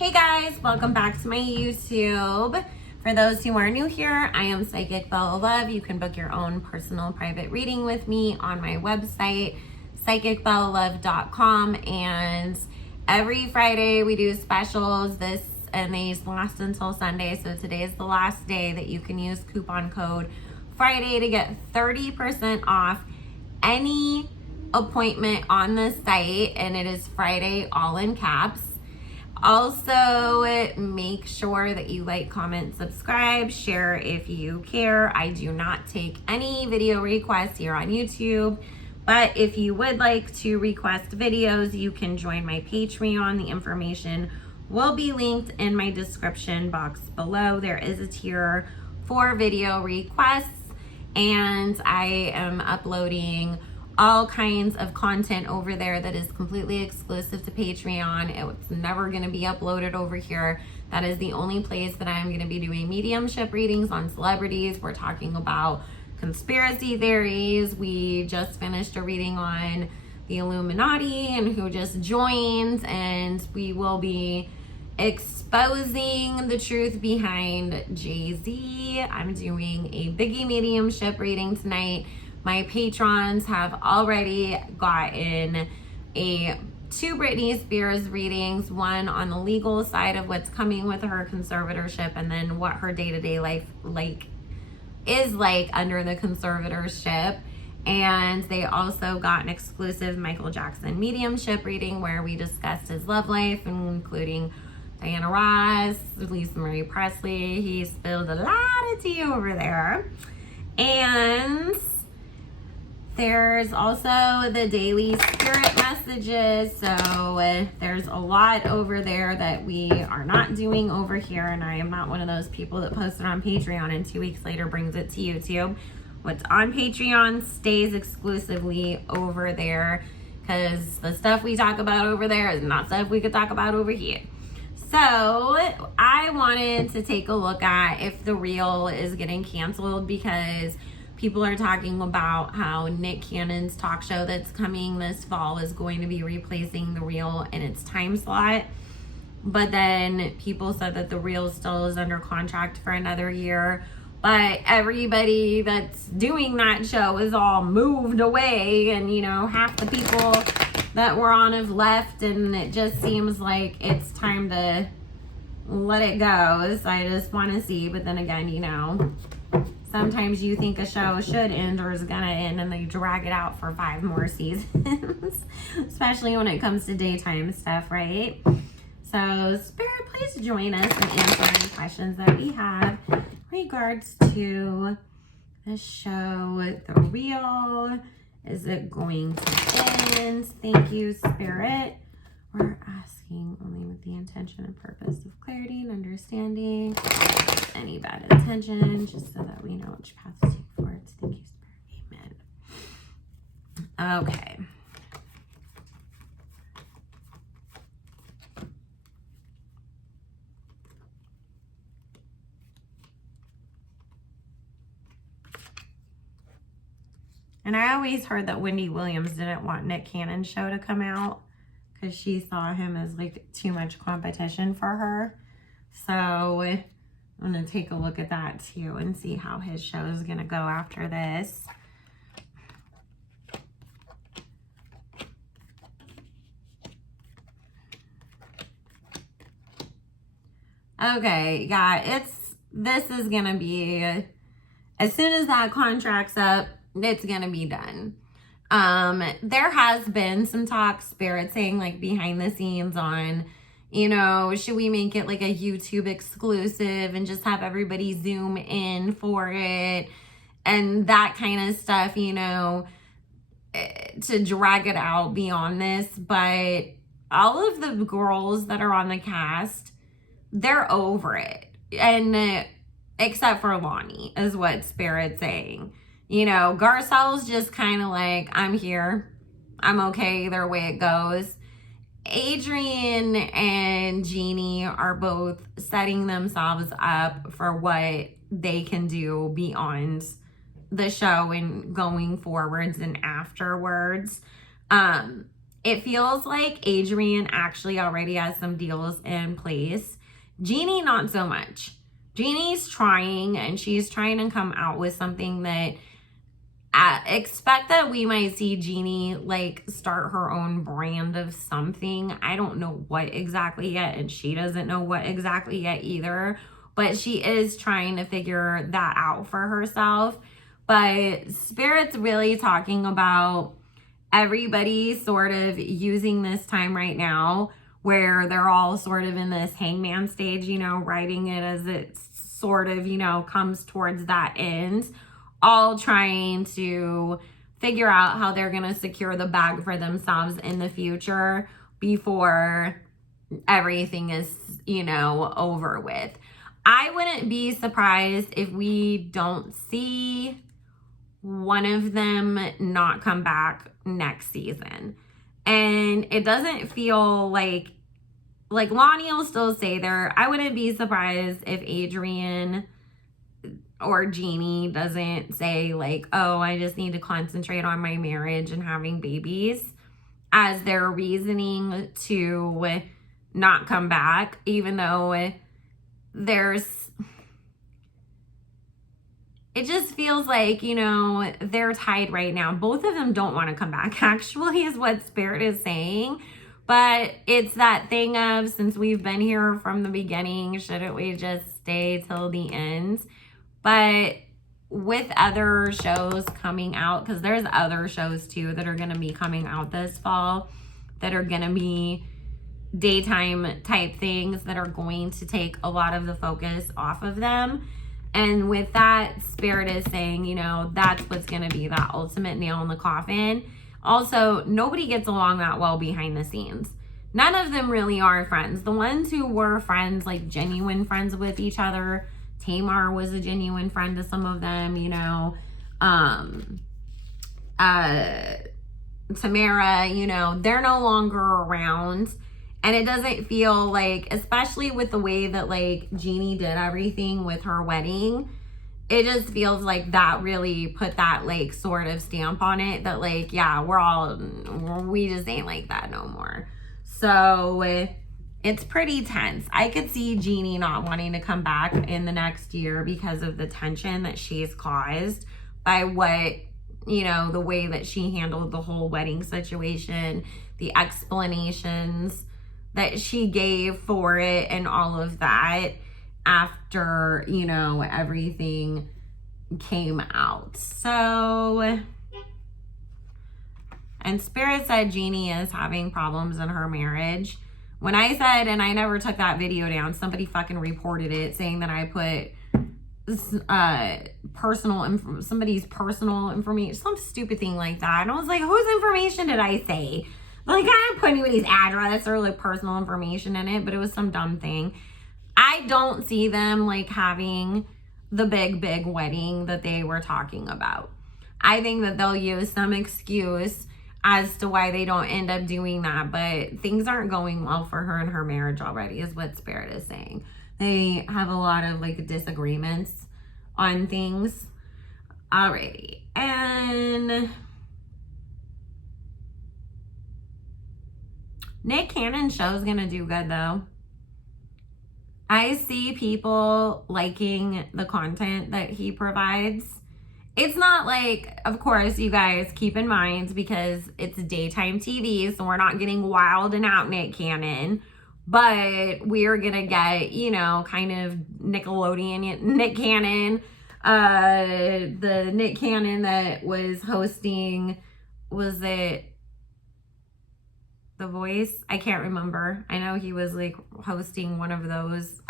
Hey guys, welcome back to my YouTube. For those who are new here, I am Psychic Bella Love. You can book your own personal private reading with me on my website, psychicbellalove.com. And every Friday we do specials. And these last until Sunday. So today is the last day that you can use coupon code Friday to get 30% off any appointment on the site. And it is Friday, all in caps. Also, make sure that you like, comment, subscribe, share if you care. I do not take any video requests here on YouTube, but if you would like to request videos, you can join my Patreon. The information will be linked in my description box below. There is a tier for video requests, and I am uploading all kinds of content over there that is completely exclusive to Patreon. It's never going to be uploaded over here. That is the only place that I'm going to be doing mediumship readings on celebrities. We're talking about conspiracy theories. We just finished a reading on the Illuminati and who just joined, and we will be exposing the truth behind Jay-Z. I'm doing a Biggie mediumship reading tonight. My patrons have already gotten two Britney Spears readings, one on the legal side of what's coming with her conservatorship, and then what her day-to-day life is like under the conservatorship. And they also got an exclusive Michael Jackson mediumship reading where we discussed his love life, including Diana Ross, Lisa Marie Presley. He spilled a lot of tea over there. And there's also the daily spirit messages. So there's a lot over there that we are not doing over here. And I am not one of those people that posted on Patreon and 2 weeks later brings it to YouTube. What's on Patreon stays exclusively over there, because the stuff we talk about over there is not stuff we could talk about over here. So I wanted to take a look at if The Real is getting canceled, because people are talking about how Nick Cannon's talk show that's coming this fall is going to be replacing The Real in its time slot. But then people said that The Real still is under contract for another year. But everybody that's doing that show is all moved away, and half the people that were on have left, and it just seems like it's time to let it go. So I just want to see, but then again, sometimes you think a show should end or is gonna end, and they drag it out for 5 more seasons, especially when it comes to daytime stuff, right? So Spirit, please join us and answer any questions that we have in regards to the show The Real. Is it going to end? Thank you, Spirit. We're asking only with the intention and purpose of clarity and understanding. Any bad intention, just so that we know which path to take forward. Thank you, Spirit. Amen. Okay. And I always heard that Wendy Williams didn't want Nick Cannon's show to come out because she saw him as too much competition for her. So I'm going to take a look at that too and see how his show is going to go after this. Okay, yeah, this is going to be, as soon as that contract's up, it's going to be done. There has been some talk, Spirit saying behind the scenes on, should we make it a YouTube exclusive and just have everybody zoom in for it and that kind of stuff, to drag it out beyond this. But all of the girls that are on the cast, they're over it. And except for Lonnie is what Spirit's saying. Garcelle's just kind of I'm here. I'm okay either way it goes. Adrian and Jeannie are both setting themselves up for what they can do beyond the show and going forwards and afterwards. it feels like Adrian actually already has some deals in place. Jeannie, not so much. Jeannie's trying, and she's trying to come out with something that expect that we might see Jeannie like start her own brand of something. I don't know what exactly yet, and she doesn't know what exactly yet either, but she is trying to figure that out for herself. But Spirit's really talking about everybody sort of using this time right now where they're all sort of in this hangman stage, you know, writing it as it sort of, you know, comes towards that end, all trying to figure out how they're going to secure the bag for themselves in the future before everything is, you know, over with. I wouldn't be surprised if we don't see one of them not come back next season. And it doesn't feel like Lonnie will still stay there. I wouldn't be surprised if Adrian or Jeannie doesn't say like, oh, I just need to concentrate on my marriage and having babies as their reasoning to not come back, even though it just feels like, you know, they're tied right now. Both of them don't want to come back, actually, is what Spirit is saying. But it's that thing of, since we've been here from the beginning, shouldn't we just stay till the end? But with other shows coming out, because there's other shows too that are going to be coming out this fall that are going to be daytime type things that are going to take a lot of the focus off of them. And with that, Spirit is saying, you know, that's what's going to be that ultimate nail in the coffin. Also, nobody gets along that well behind the scenes. None of them really are friends. The ones who were friends, like genuine friends with each other, Tamar was a genuine friend to some of them, you know. Tamara, you know, they're no longer around. And it doesn't feel like, especially with the way that like Jeannie did everything with her wedding, it just feels like that really put that like sort of stamp on it that like, yeah, we just ain't like that no more. So it's pretty tense. I could see Jeannie not wanting to come back in the next year because of the tension that she's caused by what, you know, the way that she handled the whole wedding situation, the explanations that she gave for it and all of that after, you know, everything came out. So, and Spirit said Jeannie is having problems in her marriage. When I said, and I never took that video down, somebody fucking reported it saying that I put somebody's personal information, some stupid thing like that. And I was like, whose information did I say? Like, I didn't put anybody's address or like personal information in it, but it was some dumb thing. I don't see them like having the big wedding that they were talking about. I think that they'll use some excuse as to why they don't end up doing that, but things aren't going well for her and her marriage already, is what Spirit is saying. They have a lot of like disagreements on things. Alrighty, and Nick Cannon's show is gonna do good though. I see people liking the content that he provides. It's not like, of course, you guys keep in mind, because it's daytime TV, so we're not getting wild and out Nick Cannon, but we're gonna get, you know, kind of Nickelodeon Nick Cannon, the Nick Cannon that was hosting, was it The Voice? I can't remember. I know he was like hosting one of those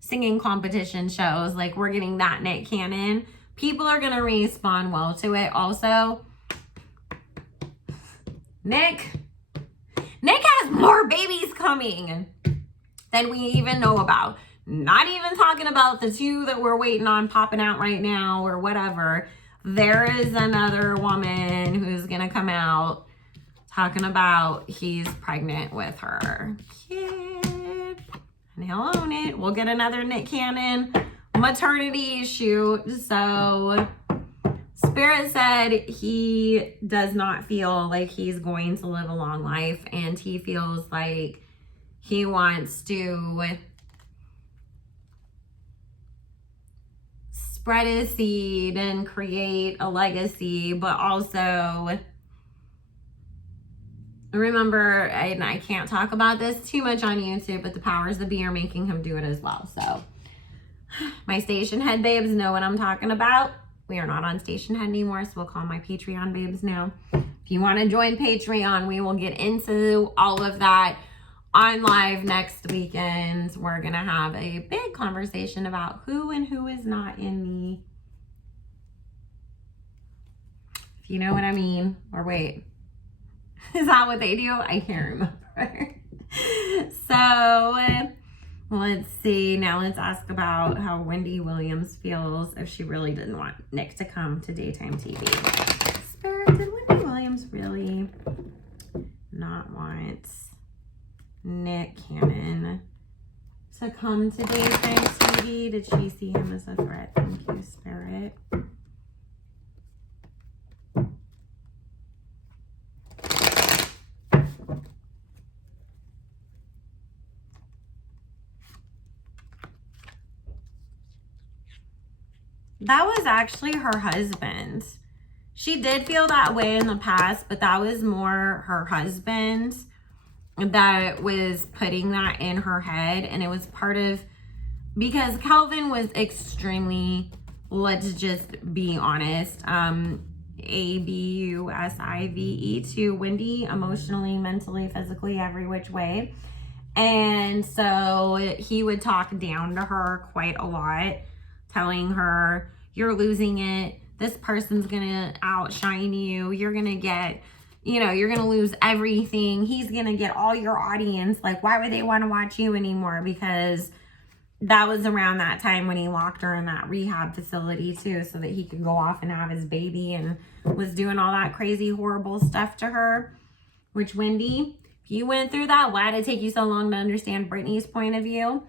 singing competition shows. Like, we're getting that Nick Cannon. People are gonna respond well to it. Also, Nick has more babies coming than we even know about. Not even talking about the 2 that we're waiting on popping out right now or whatever. There is another woman who's gonna come out talking about he's pregnant with her kid, and he'll own it. We'll get another Nick Cannon maternity shoot. So Spirit Spirit said he does not feel like he's going to live a long life, and he feels like he wants to spread his seed and create a legacy, but also remember, and I can't talk about this too much on YouTube, but the powers that be are making him do it as well. So my station head babes know what I'm talking about. We are not on station head anymore, so we'll call my Patreon babes now. If you want to join Patreon, we will get into all of that on live next weekend. We're going to have a big conversation about who and who is not in the, if you know what I mean, or wait, is that what they do? I can't remember. So let's see. Now let's ask about how Wendy Williams feels if she really didn't want Nick to come to daytime TV. Spirit, did Wendy Williams really not want Nick Cannon to come to daytime TV? Did she see him as a threat? Thank you, Spirit. That was actually her husband. She did feel that way in the past, but that was more her husband that was putting that in her head. And it was part of, because Calvin was extremely, let's just be honest, abusive to Wendy, emotionally, mentally, physically, every which way. And so he would talk down to her quite a lot, telling her, you're losing it. This person's gonna outshine you. You're gonna get, you're gonna lose everything. He's gonna get all your audience. Like, why would they want to watch you anymore? Because that was around that time when he locked her in that rehab facility too, so that he could go off and have his baby, and was doing all that crazy, horrible stuff to her. Which, Wendy, if you went through that, why did it take you so long to understand Brittany's point of view?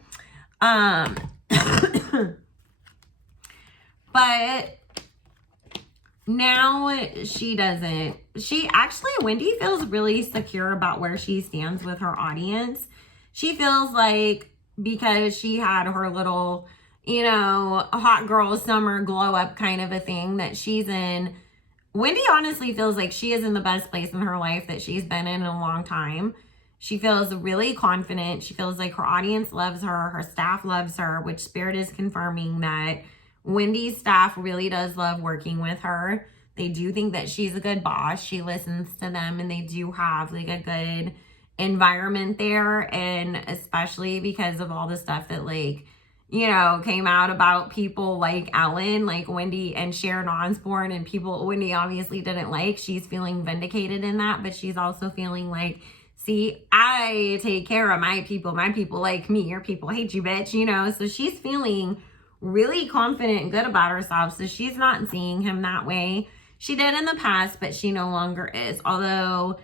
But now she doesn't. Wendy feels really secure about where she stands with her audience. She feels like, because she had her little, hot girl summer glow up kind of a thing that she's in. Wendy honestly feels like she is in the best place in her life that she's been in a long time. She feels really confident. She feels like her audience loves her. Her staff loves her, which Spirit is confirming that Wendy's staff really does love working with her. They do think that she's a good boss. She listens to them, and they do have like a good environment there. And especially because of all the stuff that came out about people like Ellen, like Wendy and Sharon Osbourne, and people Wendy obviously didn't like. She's feeling vindicated in that, but she's also feeling like, see, I take care of my people like me. Your people hate you, bitch, So she's feeling really confident and good about herself. So she's not seeing him that way. She did in the past, but she no longer is. Although,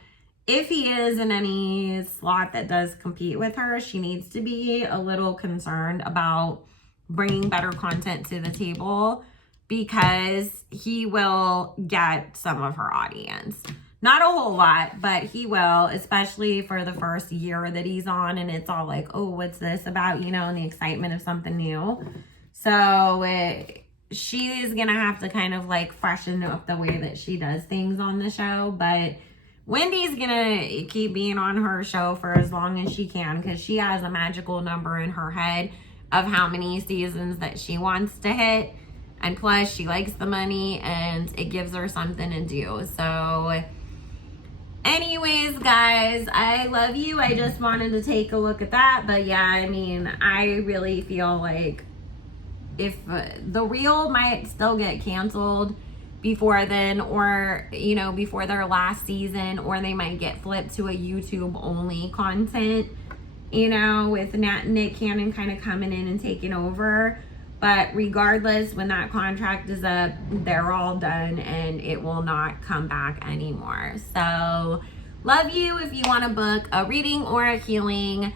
if he is in any slot that does compete with her, she needs to be a little concerned about bringing better content to the table, because he will get some of her audience. Not a whole lot, but he will, especially for the first year that he's on, and it's all like, oh, what's this about, and the excitement of something new. So she is going to have to kind of freshen up the way that she does things on the show. But Wendy's going to keep being on her show for as long as she can, because she has a magical number in her head of how many seasons that she wants to hit. And plus, she likes the money, and it gives her something to do. So anyways, guys, I love you. I just wanted to take a look at that. But yeah, I really feel like if the Real might still get canceled before then, or before their last season, or they might get flipped to a YouTube only content, with Nick Cannon kind of coming in and taking over. But regardless, when that contract is up, they're all done, and it will not come back anymore. So love you. If you want to book a reading or a healing,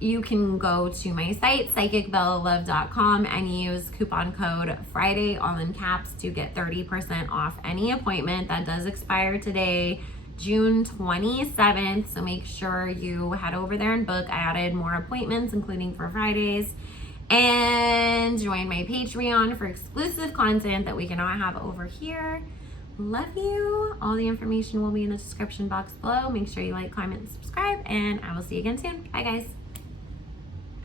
you can go to my site, psychicbellalove.com, and use coupon code Friday, all in caps, to get 30% off any appointment. That does expire today, June 27th. So make sure you head over there and book. I added more appointments, including for Fridays. And join my Patreon for exclusive content that we cannot have over here. Love you. All the information will be in the description box below. Make sure you like, comment, and subscribe, and I will see you again soon. Bye, guys.